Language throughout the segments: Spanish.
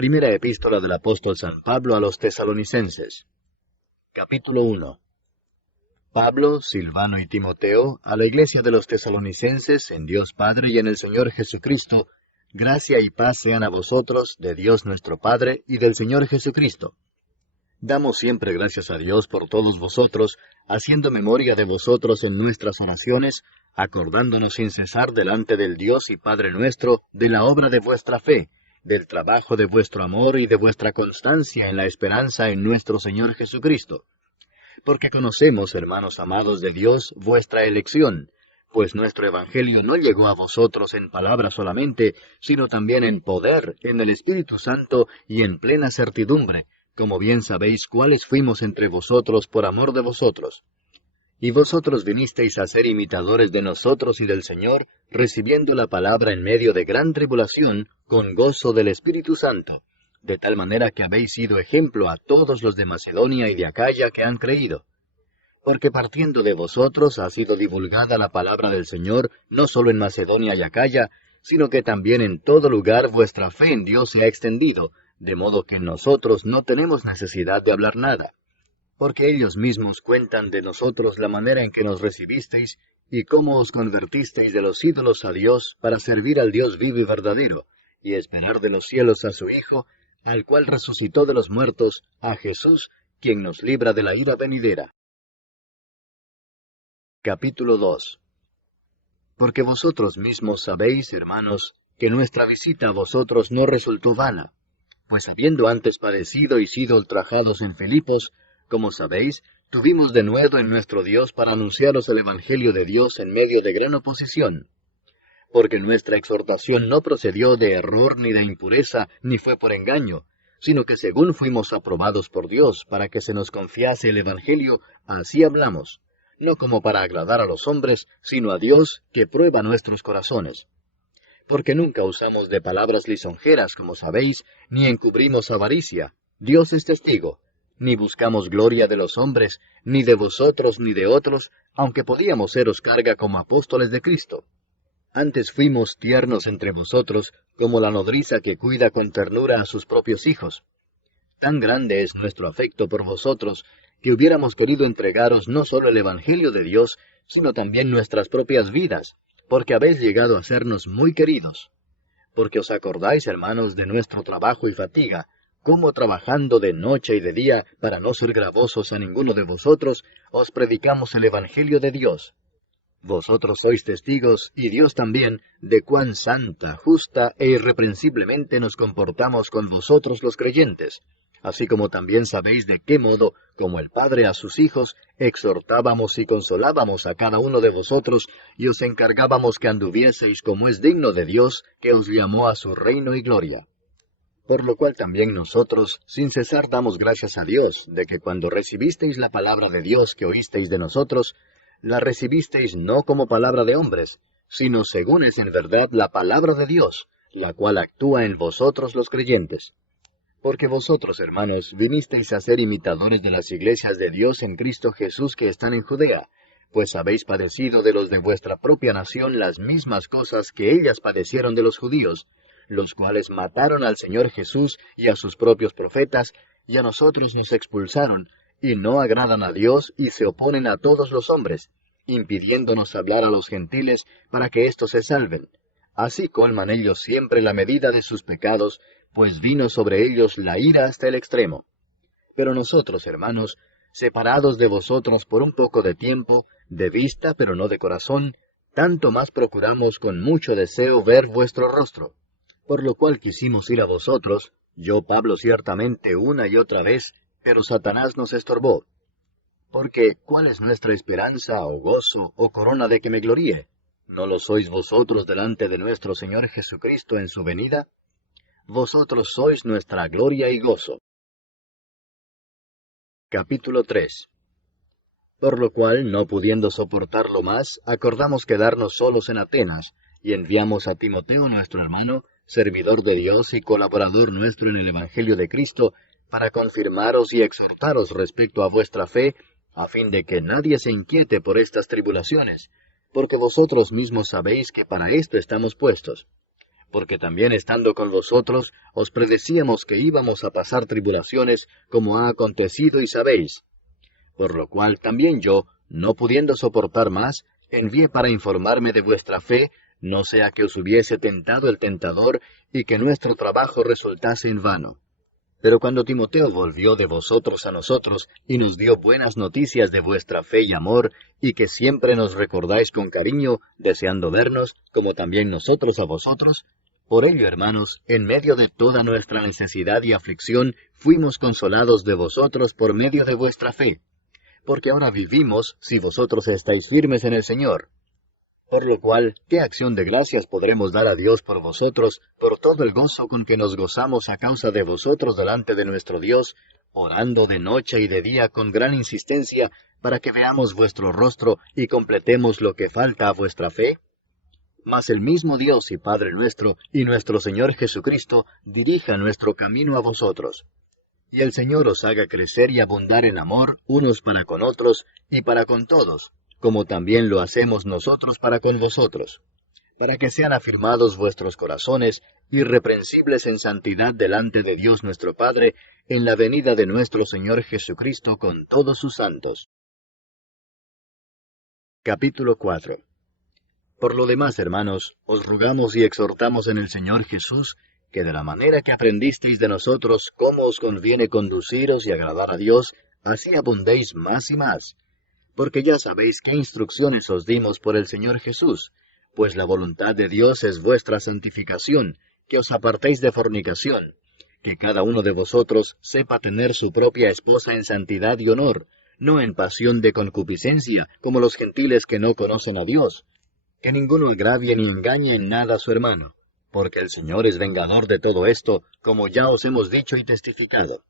Primera epístola del apóstol San Pablo a los Tesalonicenses. Capítulo 1. Pablo, Silvano y Timoteo, a la iglesia de los Tesalonicenses, en Dios Padre y en el Señor Jesucristo, gracia y paz sean a vosotros, de Dios nuestro Padre y del Señor Jesucristo. Damos siempre gracias a Dios por todos vosotros, haciendo memoria de vosotros en nuestras oraciones, acordándonos sin cesar delante del Dios y Padre nuestro de la obra de vuestra fe, del trabajo de vuestro amor y de vuestra constancia en la esperanza en nuestro Señor Jesucristo. Porque conocemos, hermanos amados de Dios, vuestra elección, pues nuestro Evangelio no llegó a vosotros en palabra solamente, sino también en poder, en el Espíritu Santo y en plena certidumbre, como bien sabéis cuáles fuimos entre vosotros por amor de vosotros. Y vosotros vinisteis a ser imitadores de nosotros y del Señor, recibiendo la palabra en medio de gran tribulación, con gozo del Espíritu Santo, de tal manera que habéis sido ejemplo a todos los de Macedonia y de Acaya que han creído. Porque partiendo de vosotros ha sido divulgada la palabra del Señor, no solo en Macedonia y Acaya, sino que también en todo lugar vuestra fe en Dios se ha extendido, de modo que nosotros no tenemos necesidad de hablar nada. Porque ellos mismos cuentan de nosotros la manera en que nos recibisteis, y cómo os convertisteis de los ídolos a Dios, para servir al Dios vivo y verdadero, y esperar de los cielos a su Hijo, al cual resucitó de los muertos, a Jesús, quien nos libra de la ira venidera. Capítulo 2. Porque vosotros mismos sabéis, hermanos, que nuestra visita a vosotros no resultó vana, pues habiendo antes padecido y sido ultrajados en Filipos, como sabéis, tuvimos denuedo en nuestro Dios para anunciaros el Evangelio de Dios en medio de gran oposición. Porque nuestra exhortación no procedió de error ni de impureza, ni fue por engaño, sino que según fuimos aprobados por Dios para que se nos confiase el Evangelio, así hablamos, no como para agradar a los hombres, sino a Dios, que prueba nuestros corazones. Porque nunca usamos de palabras lisonjeras, como sabéis, ni encubrimos avaricia. Dios es testigo. Ni buscamos gloria de los hombres, ni de vosotros, ni de otros, aunque podíamos seros carga como apóstoles de Cristo. Antes fuimos tiernos entre vosotros, como la nodriza que cuida con ternura a sus propios hijos. Tan grande es nuestro afecto por vosotros, que hubiéramos querido entregaros no solo el Evangelio de Dios, sino también nuestras propias vidas, porque habéis llegado a sernos muy queridos. Porque os acordáis, hermanos, de nuestro trabajo y fatiga, cómo trabajando de noche y de día, para no ser gravosos a ninguno de vosotros, os predicamos el Evangelio de Dios. Vosotros sois testigos, y Dios también, de cuán santa, justa e irreprensiblemente nos comportamos con vosotros los creyentes, así como también sabéis de qué modo, como el Padre a sus hijos, exhortábamos y consolábamos a cada uno de vosotros, y os encargábamos que anduvieseis como es digno de Dios, que os llamó a su reino y gloria. Por lo cual también nosotros, sin cesar, damos gracias a Dios, de que cuando recibisteis la palabra de Dios que oísteis de nosotros, la recibisteis no como palabra de hombres, sino según es en verdad la palabra de Dios, la cual actúa en vosotros los creyentes. Porque vosotros, hermanos, vinisteis a ser imitadores de las iglesias de Dios en Cristo Jesús que están en Judea, pues habéis padecido de los de vuestra propia nación las mismas cosas que ellas padecieron de los judíos, los cuales mataron al Señor Jesús y a sus propios profetas, y a nosotros nos expulsaron, y no agradan a Dios y se oponen a todos los hombres, impidiéndonos hablar a los gentiles para que éstos se salven. Así colman ellos siempre la medida de sus pecados, pues vino sobre ellos la ira hasta el extremo. Pero nosotros, hermanos, separados de vosotros por un poco de tiempo, de vista pero no de corazón, tanto más procuramos con mucho deseo ver vuestro rostro. Por lo cual quisimos ir a vosotros, yo Pablo ciertamente una y otra vez, pero Satanás nos estorbó. Porque, ¿cuál es nuestra esperanza, o gozo, o corona de que me gloríe? ¿No lo sois vosotros delante de nuestro Señor Jesucristo en su venida? Vosotros sois nuestra gloria y gozo. Capítulo 3. Por lo cual, no pudiendo soportarlo más, acordamos quedarnos solos en Atenas, y enviamos a Timoteo nuestro hermano, servidor de Dios y colaborador nuestro en el Evangelio de Cristo, para confirmaros y exhortaros respecto a vuestra fe, a fin de que nadie se inquiete por estas tribulaciones, porque vosotros mismos sabéis que para esto estamos puestos. porque también estando con vosotros, os predecíamos que íbamos a pasar tribulaciones, como ha acontecido y sabéis. Por lo cual también yo, no pudiendo soportar más, envié para informarme de vuestra fe, no sea que os hubiese tentado el tentador, y que nuestro trabajo resultase en vano. Pero cuando Timoteo volvió de vosotros a nosotros, y nos dio buenas noticias de vuestra fe y amor, y que siempre nos recordáis con cariño, deseando vernos, como también nosotros a vosotros, por ello, hermanos, en medio de toda nuestra necesidad y aflicción, fuimos consolados de vosotros por medio de vuestra fe. Porque ahora vivimos, si vosotros estáis firmes en el Señor. Por lo cual, ¿qué acción de gracias podremos dar a Dios por vosotros, por todo el gozo con que nos gozamos a causa de vosotros delante de nuestro Dios, orando de noche y de día con gran insistencia, para que veamos vuestro rostro y completemos lo que falta a vuestra fe? Mas el mismo Dios y Padre nuestro, y nuestro Señor Jesucristo, dirija nuestro camino a vosotros. Y el Señor os haga crecer y abundar en amor unos para con otros y para con todos, como también lo hacemos nosotros para con vosotros, para que sean afirmados vuestros corazones, irreprensibles en santidad delante de Dios nuestro Padre, en la venida de nuestro Señor Jesucristo con todos sus santos. Capítulo 4. Por lo demás, hermanos, os rogamos y exhortamos en el Señor Jesús, que de la manera que aprendisteis de nosotros cómo os conviene conduciros y agradar a Dios, así abundéis más y más. Porque ya sabéis qué instrucciones os dimos por el Señor Jesús, pues la voluntad de Dios es vuestra santificación, que os apartéis de fornicación, que cada uno de vosotros sepa tener su propia esposa en santidad y honor, no en pasión de concupiscencia, como los gentiles que no conocen a Dios, que ninguno agravie ni engañe en nada a su hermano, porque el Señor es vengador de todo esto, como ya os hemos dicho y testificado.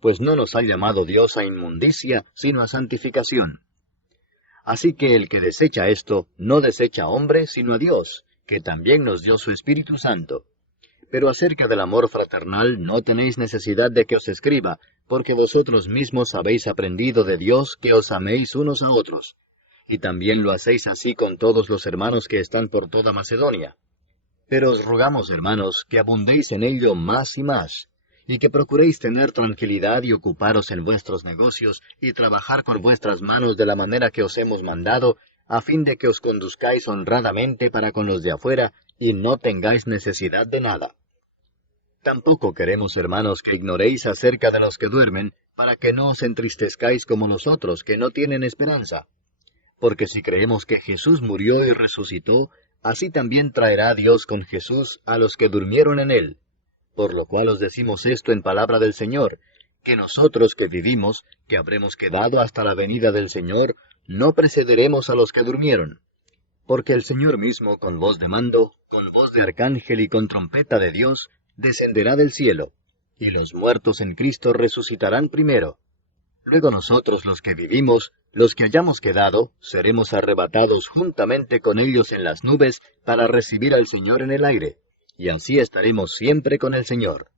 Pues no nos ha llamado Dios a inmundicia, sino a santificación. Así que el que desecha esto, no desecha a hombre, sino a Dios, que también nos dio su Espíritu Santo. Pero acerca del amor fraternal no tenéis necesidad de que os escriba, porque vosotros mismos habéis aprendido de Dios que os améis unos a otros. Y también lo hacéis así con todos los hermanos que están por toda Macedonia. Pero os rogamos, hermanos, que abundéis en ello más y más, y que procuréis tener tranquilidad y ocuparos en vuestros negocios, y trabajar con vuestras manos de la manera que os hemos mandado, a fin de que os conduzcáis honradamente para con los de afuera, y no tengáis necesidad de nada. Tampoco queremos, hermanos, que ignoréis acerca de los que duermen, para que no os entristezcáis como nosotros, que no tienen esperanza. Porque si creemos que Jesús murió y resucitó, así también traerá Dios con Jesús a los que durmieron en él. Por lo cual os decimos esto en palabra del Señor, que nosotros que vivimos, que habremos quedado hasta la venida del Señor, no precederemos a los que durmieron. Porque el Señor mismo, con voz de mando, con voz de arcángel y con trompeta de Dios, descenderá del cielo, y los muertos en Cristo resucitarán primero. Luego nosotros los que vivimos, los que hayamos quedado, seremos arrebatados juntamente con ellos en las nubes para recibir al Señor en el aire, y así estaremos siempre con el Señor.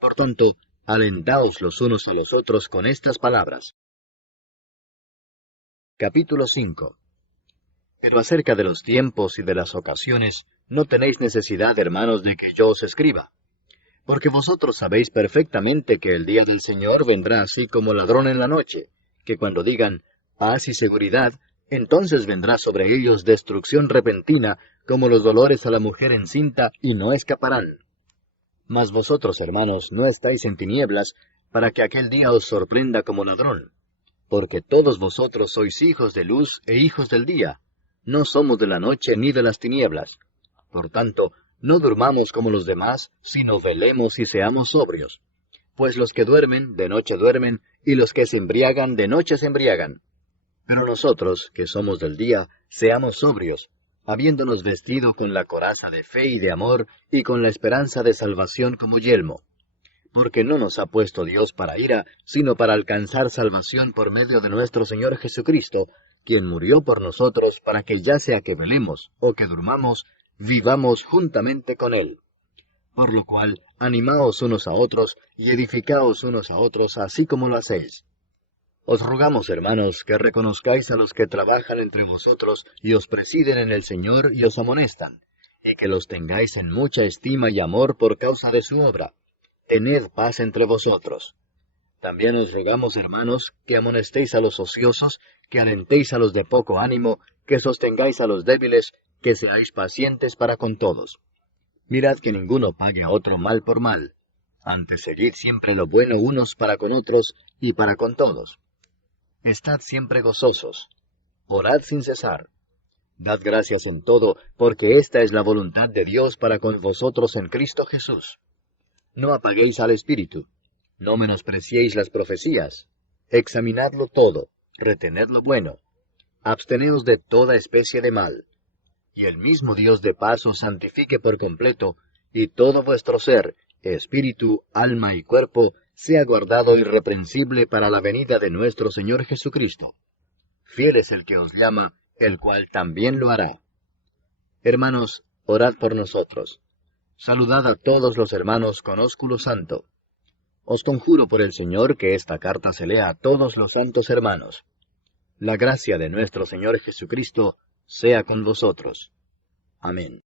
Por tanto, alentaos los unos a los otros con estas palabras. Capítulo 5. Pero acerca de los tiempos y de las ocasiones, no tenéis necesidad, hermanos, de que yo os escriba. Porque vosotros sabéis perfectamente que el día del Señor vendrá así como ladrón en la noche, que cuando digan paz y seguridad, entonces vendrá sobre ellos destrucción repentina, como los dolores a la mujer encinta, y no escaparán. Mas vosotros, hermanos, no estáis en tinieblas, para que aquel día os sorprenda como ladrón. Porque todos vosotros sois hijos de luz e hijos del día. No somos de la noche ni de las tinieblas. Por tanto, no durmamos como los demás, sino velemos y seamos sobrios. Pues los que duermen, de noche duermen, y los que se embriagan, de noche se embriagan. Pero nosotros, que somos del día, seamos sobrios, habiéndonos vestido con la coraza de fe y de amor, y con la esperanza de salvación como yelmo. Porque no nos ha puesto Dios para ira, sino para alcanzar salvación por medio de nuestro Señor Jesucristo, quien murió por nosotros para que ya sea que velemos o que durmamos, vivamos juntamente con Él. Por lo cual, animaos unos a otros y edificaos unos a otros, así como lo hacéis. Os rogamos, hermanos, que reconozcáis a los que trabajan entre vosotros y os presiden en el Señor y os amonestan, y que los tengáis en mucha estima y amor por causa de su obra. Tened paz entre vosotros. También os rogamos, hermanos, que amonestéis a los ociosos, que alentéis a los de poco ánimo, que sostengáis a los débiles, que seáis pacientes para con todos. Mirad que ninguno pague a otro mal por mal. Antes seguid siempre lo bueno unos para con otros y para con todos. Estad siempre gozosos. Orad sin cesar. Dad gracias en todo, porque esta es la voluntad de Dios para con vosotros en Cristo Jesús. No apaguéis al Espíritu. No menospreciéis las profecías. Examinadlo todo, retened lo bueno. Absteneos de toda especie de mal. Y el mismo Dios de paz os santifique por completo, y todo vuestro ser, espíritu, alma y cuerpo, sea guardado irreprensible para la venida de nuestro Señor Jesucristo. Fiel es el que os llama, el cual también lo hará. Hermanos, orad por nosotros. Saludad a todos los hermanos con ósculo santo. Os conjuro por el Señor que esta carta se lea a todos los santos hermanos. La gracia de nuestro Señor Jesucristo sea con vosotros. Amén.